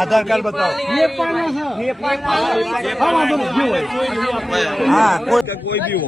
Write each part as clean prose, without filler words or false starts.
આધાર card બતાવો. હા, કોઈ બી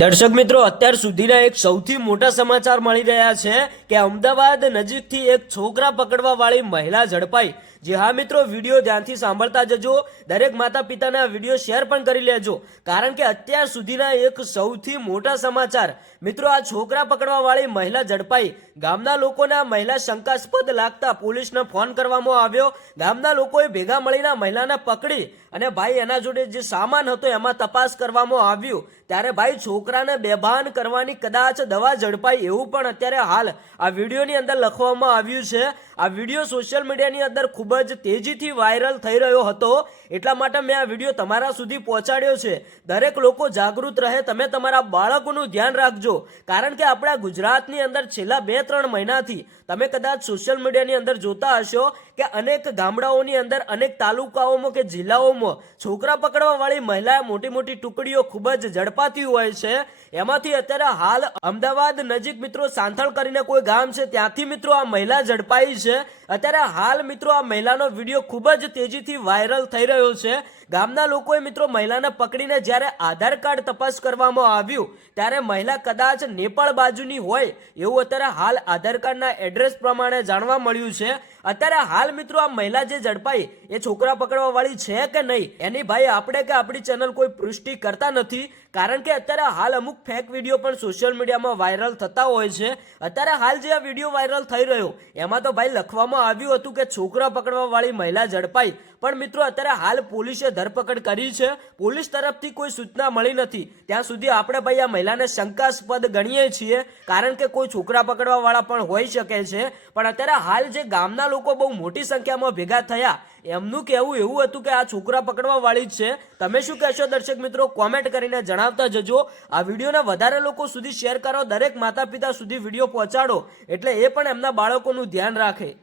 દર્શક મિત્રો, અત્યાર સુધીના એક સૌથી મોટા સમાચાર મળી રહ્યા છે કે અમદાવાદ નજીકથી એક છોકરા પકડવા વાળી મહિલા ઝડપાઈ. જે હા મિત્રો, વિડીયો ધ્યાનથી સાંભળતા જજો. દરેક માતા પિતાને આ વિડીયો શેર પણ કરી લેજો, કારણ કે અત્યાર સુધીના એક સૌથી મોટા સમાચાર. મિત્રો, આ છોકરા પકડવા વાળી મહિલા ઝડપાઈ. ગામના લોકોને આ મહિલા શંકાસ્પદ લાગતા પોલીસને ફોન કરવામાં આવ્યો. ગામના લોકોએ ભેગા મળીને મહિલાને પકડી અને ભાઈ એના જોડે જે સામાન હતો એમાં તપાસ કરવામાં આવ્યું. ત્યારે ભાઈ છોકરાને બેભાન કરવાની કદાચ દવા ઝડપાઈ, એવું પણ અત્યારે હાલ આ વિડીયોની અંદર લખવામાં આવ્યું છે. આ વિડીયો સોશિયલ મીડિયાની અંદર ખૂબ જ તેજીથી વાયરલ થઈ રહ્યો હતો, એટલા માટે મેં આ વિડીયો તમારા સુધી પહોંચાડ્યો છે. દરેક લોકો જાગૃત રહે, તમે તમારા બાળકોનું ધ્યાન રાખજો, કારણ કે આપણા ગુજરાતની અંદર છેલ્લા 2-3 મહિનાથી તમે કદાચ સોશિયલ મીડિયાની અંદર જોતા હશો કે અનેક ગામડાઓની અંદર, અનેક તાલુકાઓમાં કે જિલ્લાઓમાં છોકરા પકડવા વાળી મહિલા મોટી મોટી ટુકડીઓ ખૂબ જ ઝડપાતી હોય છે. એમાંથી અત્યારે હાલ અમદાવાદ નજીક મિત્રો સાંથળ કરીને કોઈ ગામ છે, ત્યાંથી મિત્રો આ મહિલા ઝડપાઈ છે. અત્યારે હાલ મિત્રો આ મહિલાનો વિડીયો ખૂબ જ તેજીથી વાયરલ થઈ રહ્યો છે. ગામના લોકોએ મિત્રો મહિલાને પકડીને જ્યારે આધાર કાર્ડ તપાસ કરવામાં આવ્યું ત્યારે મહિલા કદાચ નેપાળ બાજુની હોય એવું અત્યારે હાલ આધાર કાર્ડના એડ્રેસ પ્રમાણે જાણવા મળ્યું છે. અત્યારે હાલ મિત્રો આ મહિલા જે ઝડપાઈ એ છોકરા પકડવા વાળી છે કે નહીં એની ભાઈ આપણે કે આપણી ચેનલ કોઈ પુષ્ટિ કરતા નથી, કારણ કે અત્યારે હાલ અમુક ફેક વિડીયો પણ સોશિયલ મીડિયામાં વાયરલ થતા હોય છે. અત્યારે હાલ જે આ વિડીયો વાયરલ થઈ રહ્યો એમાં તો ભાઈ લખવામાં આવ્યું હતું કે છોકરા પકડવા વાળી મહિલા ઝડપાઈ, પણ મિત્રો અત્યારે હાલ પોલીસે ધરપકડ કરી છે. પોલીસ તરફથી કોઈ સૂચના મળી નથી. ત્યાં સુધી આપણે ભાઈ આ મહિલાને શંકાસ્પદ ગણીએ છીએ, કારણ કે કોઈ છોકરા પકડવા વાળા પણ હોઈ શકે છે. પણ અત્યારે હાલ જે ગામના લોકો બહુ મોટી સંખ્યામાં ભેગા થયા એમનું કહેવું એવું હતું કે આ છોકરા પકડવા વાળી જ છે. તમે શું કહેશો દર્શક મિત્રો? કોમેન્ટ કરીને જણાવતા જજો. આ વિડીયોને વધારે લોકો સુધી શેર કરો, દરેક માતા પિતા સુધી વિડીયો પહોંચાડો, એટલે એ પણ એમના બાળકોનું ધ્યાન રાખે.